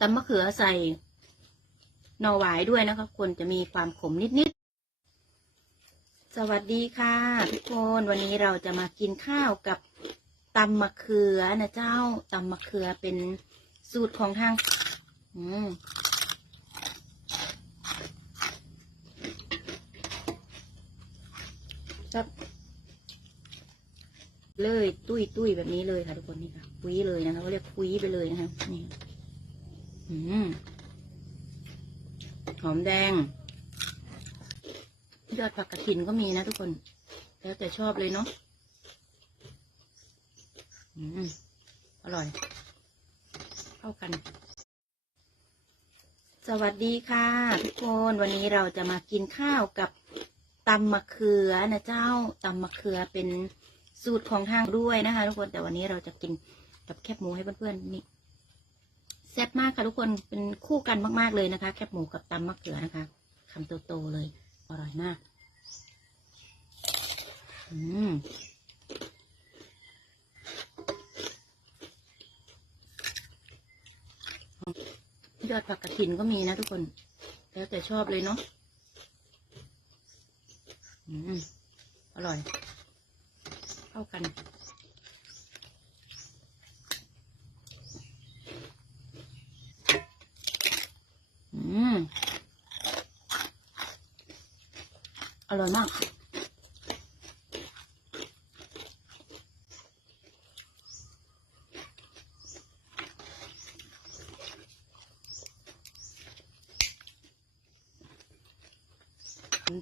ตำมะเขือใส่หน่อหวายด้วยนะคะควรจะมีความขมนิดๆ สวัสดีค่ะ ทุกคนวันนี้เราจะมากินข้าวกับตำมะเขือนะเจ้าตำมะเขือเป็นสูตรของทาง อืมครับเลยตุ้ยตุ้ยแบบนี้เลยค่ะทุกคนนี่ค่ะคุ้ยเลยนะคะเขาเรียกคุ้ยไปเลยนะคะนี่ หอมแดง ยอดผักกระถินก็มีนะทุกคน แล้วแต่ชอบเลยเนาะอืมอร่อย เข้ากัน สวัสดีค่ะ ทุกคน วันนี้เราจะมากินข้าวกับตำมะเขือนะเจ้าตำมะเขือเป็นสูตรของทางด้วยนะคะ ทุกคนแต่วันนี้เราจะกินกับแคบหมูให้เพื่อนๆนี่ ซ่บมากค่ะทุกคนเป็นคู่กันมาก ๆ เลยนะคะ แคบหมูกับตำมะเขือนะคะคำโตๆเลย อร่อยมาก อืมยอดผักกระถินก็มีนะทุกคน แล้วแต่ชอบเลยเนาะอืมอร่อย เข้ากัน อืมอร่อยมาก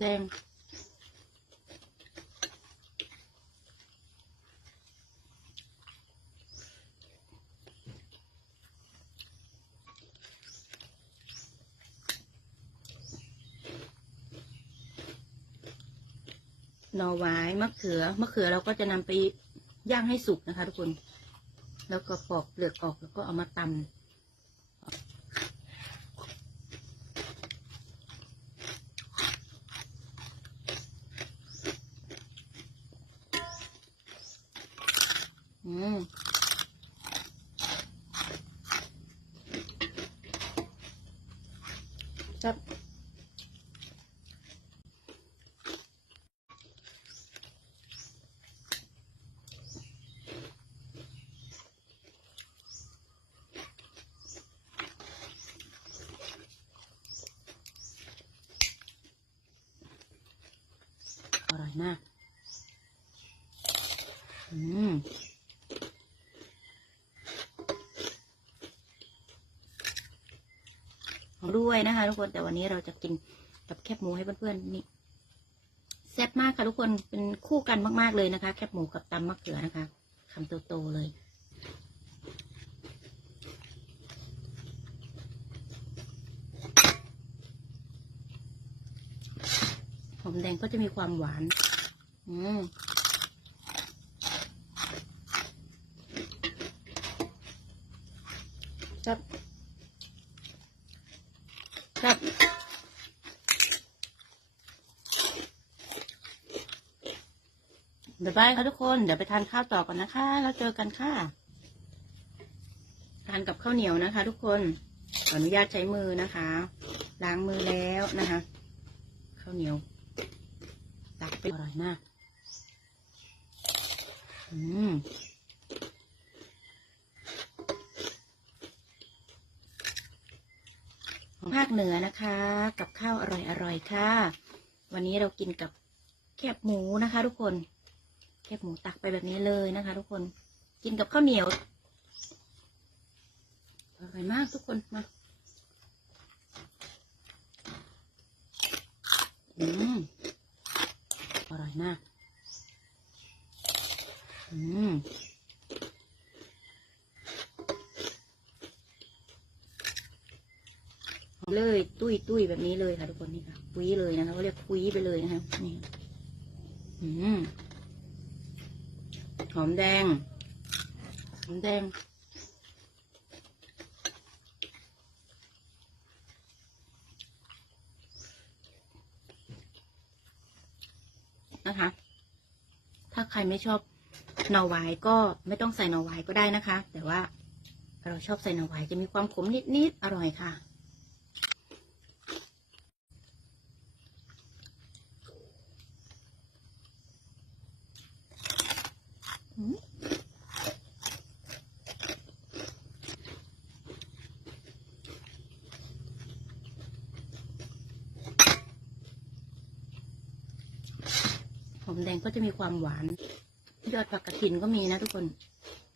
แดง หน่อไม้มะเขือมะเขือเราก็จะนำไปย่างให้สุกนะคะ ทุกคน แล้วก็ปอกเปลือกออกแล้วก็เอามาตำอืม มาก อืมด้วยนะคะ ทุกคนแต่วันนี้เราจะกินกับแคบหมูให้เพื่อนๆนี่แซ่บมากค่ะทุกคนเป็นคู่กันมากๆเลยนะคะ แคบหมูกับตำมะเขือนะคะคำโตๆเลยหอมแดงก็จะมีความหวาน อืมครับครับบ๊ายบายค่ะทุกคน เดี๋ยวไปทานข้าวต่อก่อนนะคะ แล้วเจอกันค่ะ ทานกับข้าวเหนียวนะคะ ทุกคน ขออนุญาตใช้มือนะคะ ล้างมือแล้วนะคะ ข้าวเหนียวตักไปอร่อยมาก อืมภาคเหนือนะคะ กับข้าวอร่อยๆค่ะ วันนี้เรากินกับแคบหมูนะคะ ทุกคน แคบหมูตักไปแบบนี้เลยนะคะ ทุกคนกินกับข้าวเหนียวอร่อยมากทุกคนมาอืมอร่อยมาก อืมเลยตุ้ยตุ้ยแบบนี้เลยค่ะทุกคนนี่ค่ะคุยเลยนะคะเขาเรียกคุยไปเลยนะคะนี่อืมหอมแดงหอมแดงนะคะ ถ้าใครไม่ชอบ หน่อไว้ก็ไม่ต้องใส่หน่อไว้ก็ได้นะคะ แต่ว่าเราชอบใส่หน่อไม้จะมีความขมนิดๆอร่อยค่ะ หอมแดงก็จะมีความหวาน ยอดผักกระถินก็มีนะทุกคน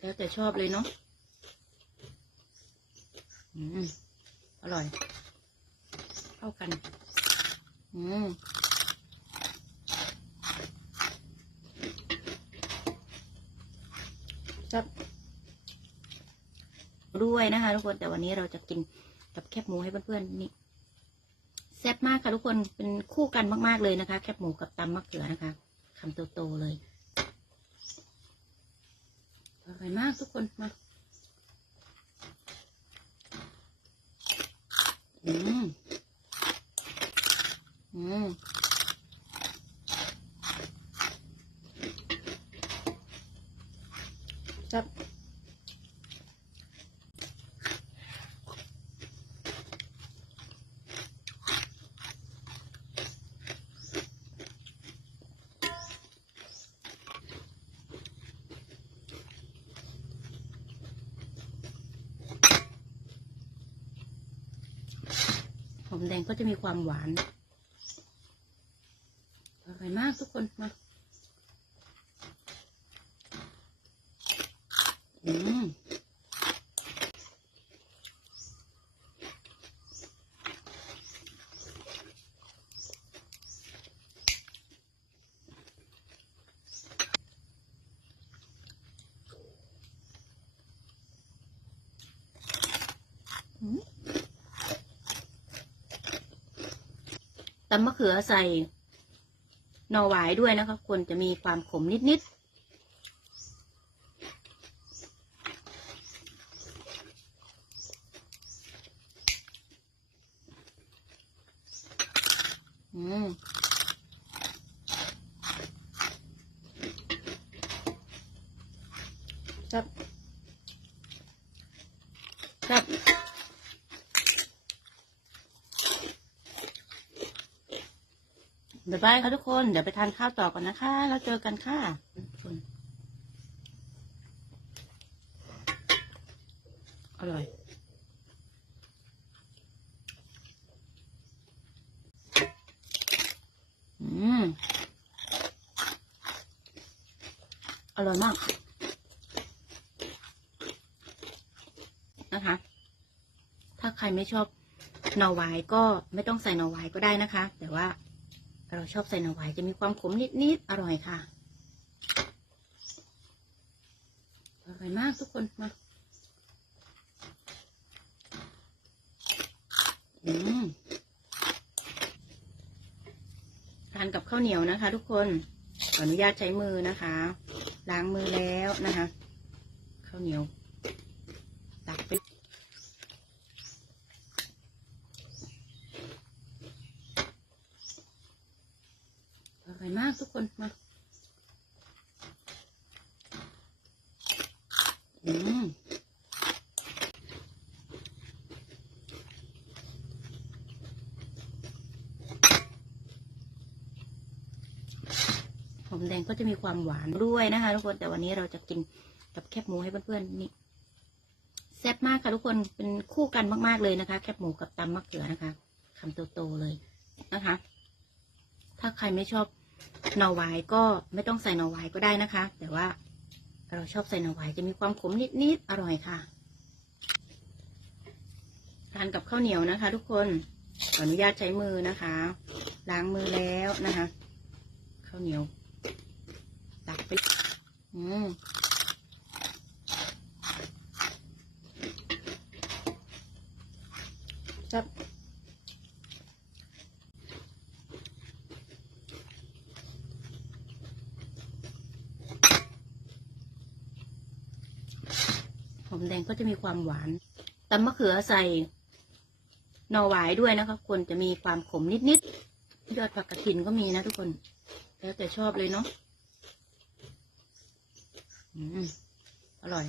แล้วแต่ชอบเลยเนาะอืมอร่อย เข้ากัน อืมครับด้วยนะคะ ทุกคนแต่วันนี้เราจะกินกับแคบหมูให้เพื่อนๆนี่แซ่บมากค่ะทุกคนเป็นคู่กันมากๆเลยนะคะ แคบหมูกับตำมะเขือนะคะคำโตๆเลย อร่อยมากทุกคนมาอืมอืมจับ อมแดงก็จะมีความหวานอร่อยมากทุกคนมา อืม อืม ตำมะเขือใส่หน่อหวายด้วยนะคะควรจะมีความขมนิด ๆครับครับ บ๊ายบายค่ะทุกคน เดี๋ยวไปทานข้าวต่อก่อนนะคะ แล้วเจอกันค่ะทุกคนอร่อย อืม อร่อยมาก นะคะ ถ้าใครไม่ชอบหน่อไว้ก็ไม่ต้องใส่หน่อไว้ก็ได้นะคะ แต่ว่า เราชอบใส่หน่อไม้จะมีความขมนิดๆอร่อยค่ะอร่อยมากทุกคนมาทานกับข้าวเหนียวนะคะ ทุกคนขออนุญาตใช้มือนะคะ ล้างมือแล้วนะคะ ข้าวเหนียว ตักไป อร่อยมากทุกคน มา อืม หอมแดงก็จะมีความหวานด้วยนะคะ ทุกคนแต่วันนี้เราจะกินกับแคบหมูให้เพื่อนๆนี่แซ่บมากค่ะทุกคนเป็นคู่กันมาก ๆ เลยนะคะ แคบหมูกับตำมะเขือนะคะคำโตๆเลยนะคะ ถ้าใครไม่ชอบหน่อไว้ก็ไม่ต้องใส่หน่อไว้ก็ได้นะคะ แต่ว่า เราชอบใส่หน่อไว้จะมีความขมนิดๆอร่อยค่ะทานกับข้าวเหนียวนะคะ ทุกคนขออนุญาตใช้มือนะคะ ล้างมือแล้วนะคะ ข้าวเหนียวตักไป อืม หอมแดงก็จะมีความหวานตำมะเขือใส่หน่อหวายด้วยนะคะคนจะมีความขมนิดๆยอดผักกระถินก็มีนะทุกคน แล้วแต่ชอบเลยเนาะอืมอร่อย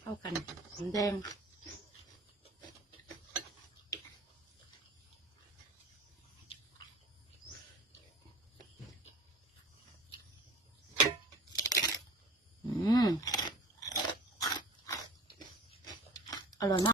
เข้ากันหอมแดง